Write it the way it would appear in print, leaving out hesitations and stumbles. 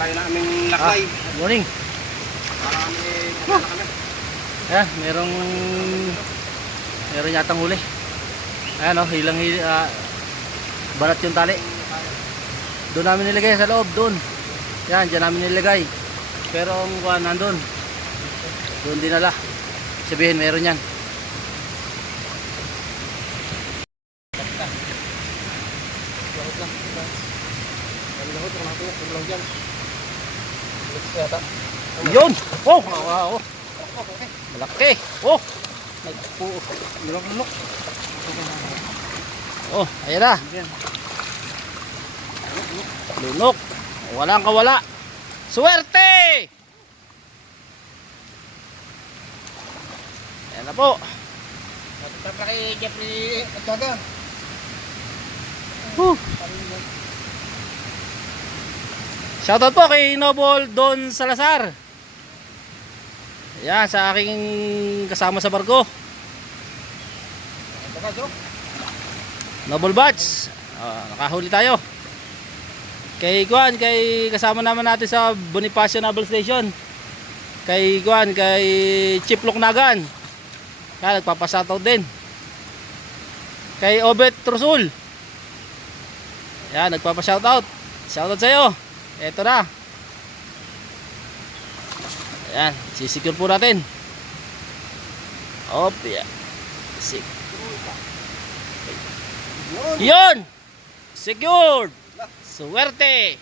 malayo na aming lakay. Morning. Marami na kami. Ayan, meron yatang huli. Ayan o, balat yung tali. Doon namin nilagay sa loob, doon. Yan, dyan namin nilagay. Pero ang kuha nandun. Doon dinala. Sabihin, meron yan. Yun! Oh! Wow! Malaki! Oh! Oh, ayan na. Lunok. Walang kawala. Swerte! Ayan na po. Natutap na kay Jeffrey Atsaga. Shoutout po kay Noble Don Salazar. Ayan, sa aking kasama sa barko. Noble Batch. Nakahuli tayo. Kay Juan, kay kasama naman natin sa Bonifacio Naval Station. Kay Juan, kay Chief Luknagan. Kaya nagpapashoutout din. Kay Obet Trusul. Yan, nagpapashoutout. Shoutout sa'yo. Eto na. Ayan, sisecure po natin. Op, yan. Yun! Secured! Suwerte!